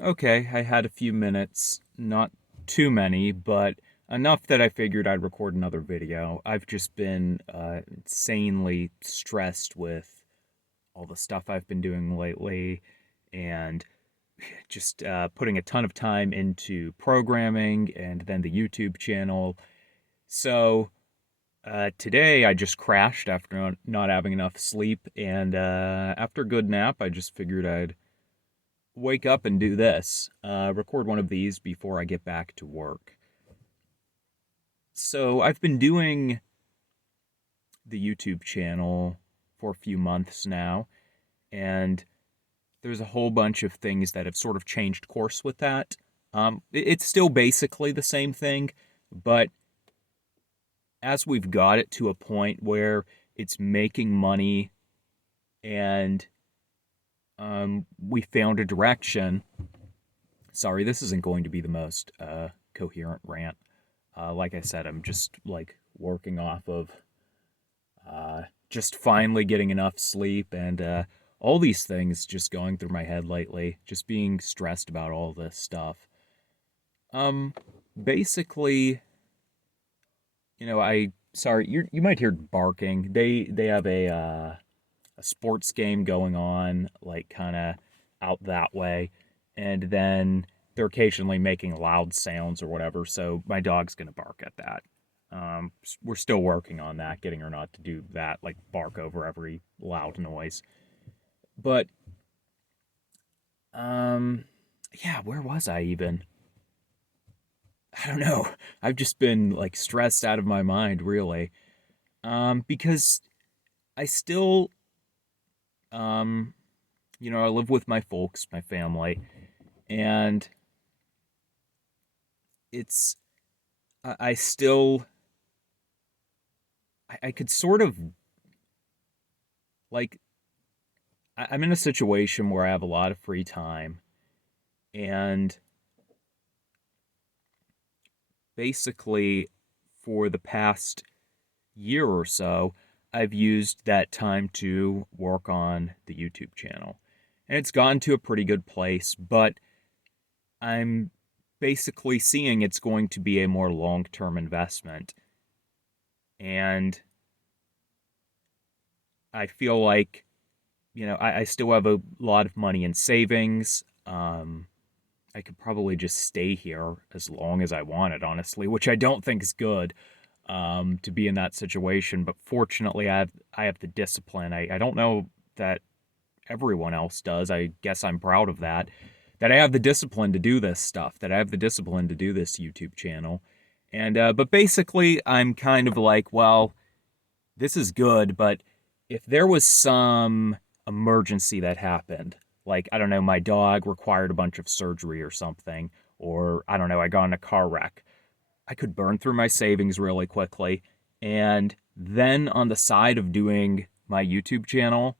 Okay, I had a few minutes, not too many, but enough that I figured I'd record another video. I've just been insanely stressed with all the stuff I've been doing lately and just putting a ton of time into programming and then the YouTube channel. So today I just crashed after not having enough sleep, and after a good nap, I just figured I'd wake up and do this, record one of these before I get back to work. So I've been doing the YouTube channel for a few months now, and there's a whole bunch of things that have sort of changed course with that. It's still basically the same thing, but as we've got it to a point where it's making money and we found a direction. Sorry, this isn't going to be the most coherent rant. Like I said, I'm just like working off of just finally getting enough sleep and all these things just going through my head lately, just being stressed about all this stuff. Um, basically, I sorry, you might hear barking. They have a sports game going on, like kind of out that way, and then they're occasionally making loud sounds or whatever. So my dog's gonna bark at that. We're still working on that, getting her not to do that, like bark over every loud noise. But um, yeah, where was I even? I don't know. I've just been like stressed out of my mind, really. Because I still, um, I live with my folks, my family, and it's I still I could sort of like I'm in a situation where I have a lot of free time, and basically for the past year or so I've used that time to work on the YouTube channel. And it's gotten to a pretty good place, but I'm basically seeing it's going to be a more long-term investment. And I feel like I still have a lot of money in savings. I could probably just stay here as long as I wanted, honestly, which I don't think is good, to be in that situation. But fortunately, I have the discipline. I don't know that everyone else does. I guess I'm proud of that. That I have the discipline to do this stuff. That I have the discipline to do this YouTube channel. And but basically, I'm kind of like, well, this is good, but if there was some emergency that happened, like, I don't know, my dog required a bunch of surgery or something, or I don't know, I got in a car wreck, I could burn through my savings really quickly. And then on the side of doing my YouTube channel,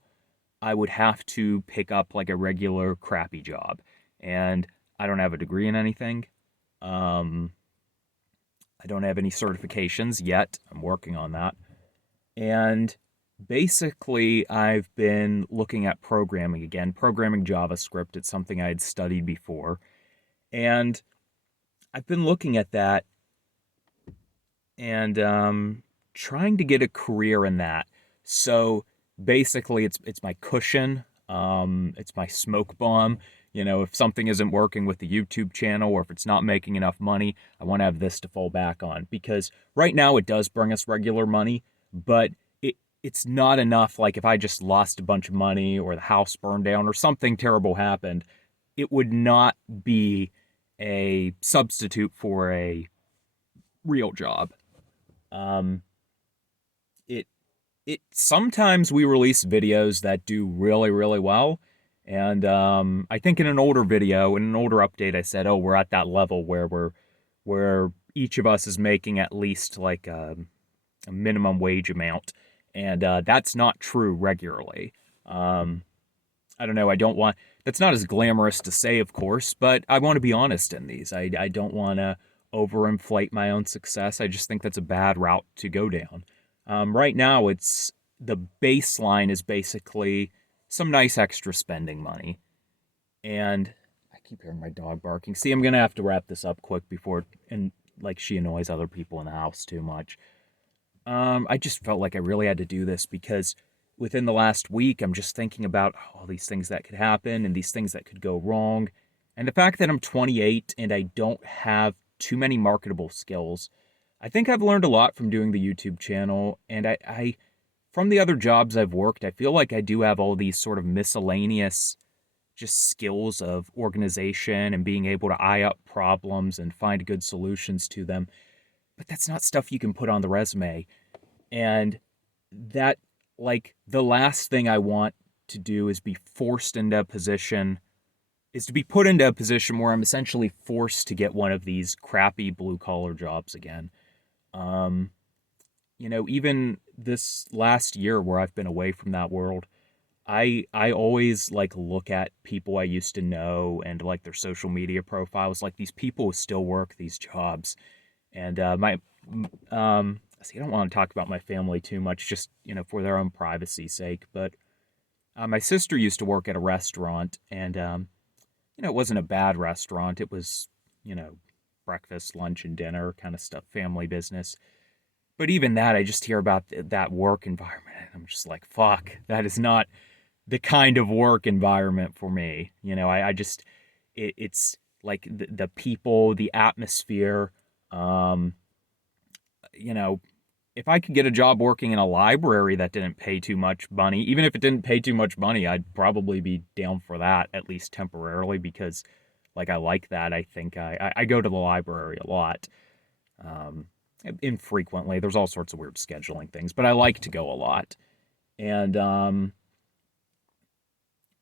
I would have to pick up like a regular crappy job. And I don't have a degree in anything. Um, I don't have any certifications yet. I'm working on that. And basically, I've been looking at programming again, programming JavaScript. It's something I had studied before. And I've been looking at that and trying to get a career in that. So basically, it's my cushion, it's my smoke bomb. If something isn't working with the YouTube channel or if it's not making enough money, I want to have this to fall back on because right now it does bring us regular money, but it's not enough. Like if I just lost a bunch of money or the house burned down or something terrible happened, it would not be a substitute for a real job. Um, it it sometimes we release videos that do really really well, and I think in an older video, in an older update, I said, oh, we're at that level where each of us is making at least like a minimum wage amount, and that's not true regularly. Um, I don't know. I don't want. That's not as glamorous to say, of course, but I want to be honest in these. I don't want to overinflate my own success. I just think that's a bad route to go down. Right now, it's the baseline is basically some nice extra spending money, and I keep hearing my dog barking. See, I'm gonna have to wrap this up quick before and like she annoys other people in the house too much. I just felt like I really had to do this because within the last week, I'm just thinking about all these things that could happen and these things that could go wrong. And the fact that I'm 28 and I don't have too many marketable skills, I think I've learned a lot from doing the YouTube channel. And from the other jobs I've worked, I feel like I do have all these sort of miscellaneous just skills of organization and being able to eye up problems and find good solutions to them. But that's not stuff you can put on the resume. And that, like, the last thing I want to do is be forced into a position, is to be put into a position where I'm essentially forced to get one of these crappy blue collar jobs again. Um, Even this last year where I've been away from that world, I always like look at people I used to know and like their social media profiles. Like these people still work these jobs, and see, I don't want to talk about my family too much, just for their own privacy's sake. But my sister used to work at a restaurant, and it wasn't a bad restaurant. It was you know breakfast, lunch, and dinner kind of stuff, family business. But even that, I just hear about that work environment, and I'm just like, fuck, that is not the kind of work environment for me. I just it's like the people, the atmosphere. Um, you know, if I could get a job working in a library that didn't pay too much money, even if it didn't pay too much money, I'd probably be down for that at least temporarily because, like, I like that. I think I go to the library a lot, um, infrequently. There's all sorts of weird scheduling things, but I like to go a lot. And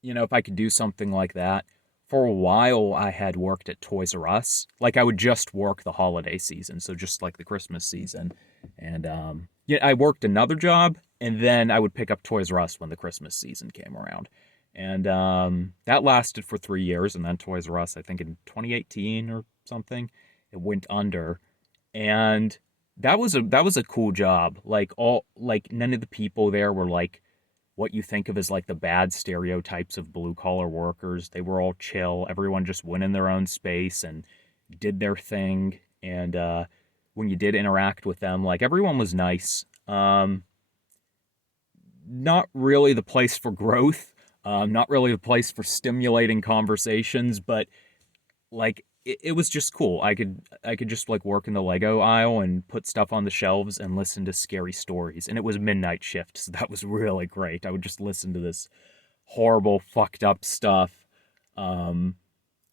if I could do something like that. For a while, I had worked at Toys R Us. Like, I would just work the holiday season, so just like the Christmas season. And yeah, I worked another job, and then I would pick up Toys R Us when the Christmas season came around. And that lasted for 3 years, and then Toys R Us, I think in 2018 or something, it went under. And that was a cool job. Like none of the people there were like what you think of as like the bad stereotypes of blue collar workers. They were all chill. Everyone just went in their own space and did their thing. And when you did interact with them, like everyone was nice. Not really the place for growth. Not really the place for stimulating conversations, but like it was just cool. I could just like work in the Lego aisle and put stuff on the shelves and listen to scary stories. And it was midnight shift, so that was really great. I would just listen to this horrible, fucked up stuff, um,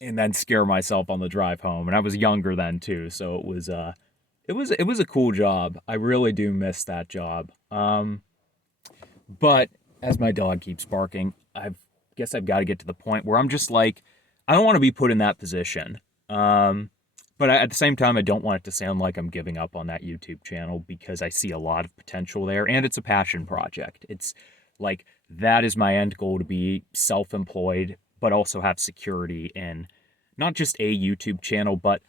and then scare myself on the drive home. And I was younger then too, so it was a cool job. I really do miss that job. But as my dog keeps barking, I guess I've got to get to the point where I'm just like, I don't want to be put in that position. Um, but at the same time, I don't want it to sound like I'm giving up on that YouTube channel because I see a lot of potential there, and it's a passion project. It's like that is my end goal, to be self-employed, but also have security in not just a YouTube channel, but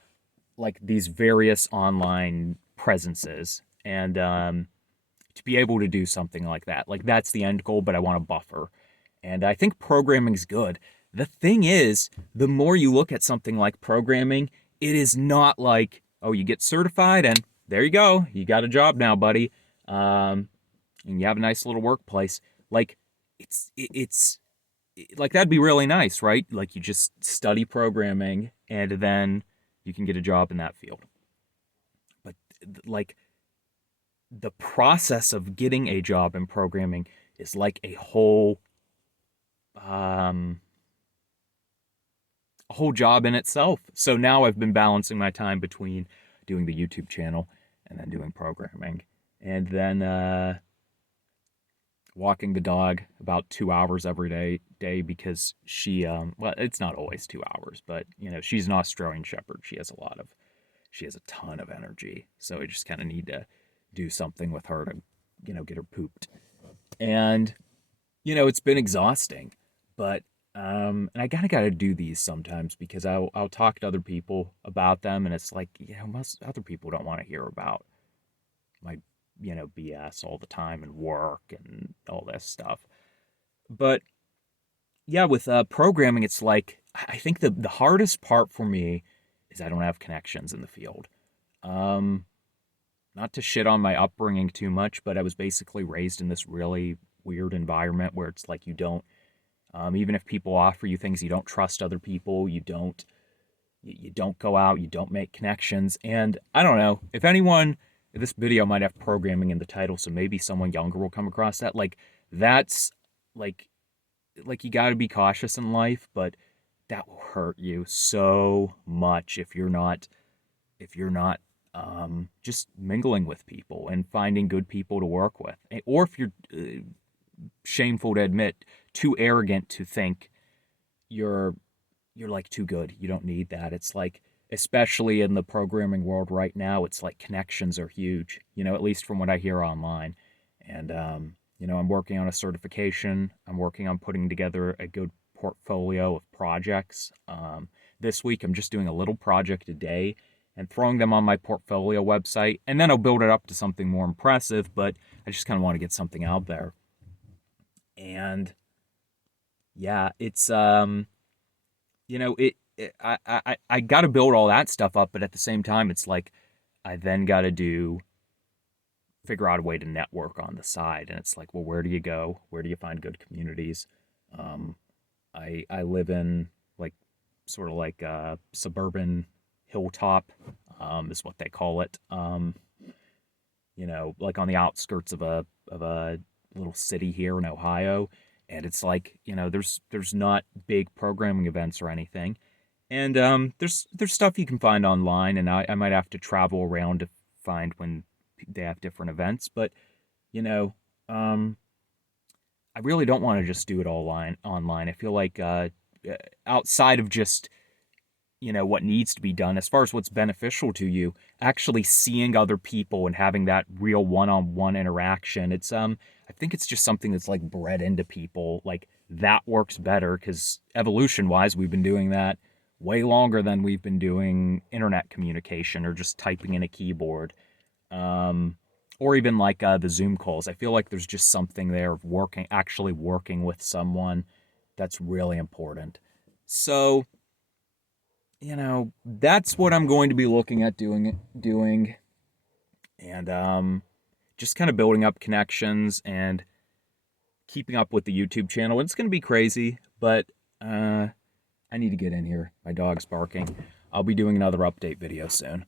like these various online presences. And to be able to do something like that. Like that's the end goal, but I want a buffer. And I think programming's good. The thing is, the more you look at something like programming, it is not like, oh, you get certified and there you go, you got a job now, buddy. And you have a nice little workplace. Like it's like that'd be really nice, right? Like you just study programming and then you can get a job in that field. But like the process of getting a job in programming is like um a whole job in itself. So now I've been balancing my time between doing the YouTube channel and then doing programming. And then walking the dog about 2 hours every day because well, it's not always 2 hours, but she's an Australian Shepherd. She has a ton of energy. So I just kind of need to do something with her to, get her pooped. And, it's been exhausting, but, and I gotta do these sometimes because I'll talk to other people about them, and it's like, most other people don't want to hear about my, BS all the time and work and all this stuff. But yeah, with programming, it's like I think the hardest part for me is I don't have connections in the field. Um, Not to shit on my upbringing too much, but I was basically raised in this really weird environment where it's like you don't, even if people offer you things, you don't trust other people. You don't go out, you don't make connections. And I don't know if anyone, this video might have programming in the title, so maybe someone younger will come across that. Like that's like like you got to be cautious in life, but that will hurt you so much if you're not just mingling with people and finding good people to work with, or if you're shameful to admit, too arrogant to think you're you're like too good. You don't need that. It's like, especially in the programming world right now, it's like connections are huge, at least from what I hear online. And, I'm working on a certification. I'm working on putting together a good portfolio of projects. This week, I'm just doing a little project a day and throwing them on my portfolio website. And then I'll build it up to something more impressive, but I just kind of want to get something out there. And yeah, it's, I got to build all that stuff up, but at the same time, it's like I then got to figure out a way to network on the side, and it's like, well, where do you go? Where do you find good communities? Um, I live in like sort of like a suburban hilltop, is what they call it. Like on the outskirts of a little city here in Ohio, and it's like there's not big programming events or anything, and there's stuff you can find online, and I might have to travel around to find when they have different events, but you know, um, I really don't want to just do it all online. I feel like outside of just what needs to be done as far as what's beneficial to you, actually seeing other people and having that real one-on-one interaction, it's I think it's just something that's like bred into people. Like that works better because evolution wise we've been doing that way longer than we've been doing internet communication or just typing in a keyboard, um or even like the Zoom calls. I feel like there's just something there of actually working with someone that's really important. So that's what I'm going to be looking at doing, and just kind of building up connections and keeping up with the YouTube channel. It's going to be crazy, but I need to get in here. My dog's barking. I'll be doing another update video soon.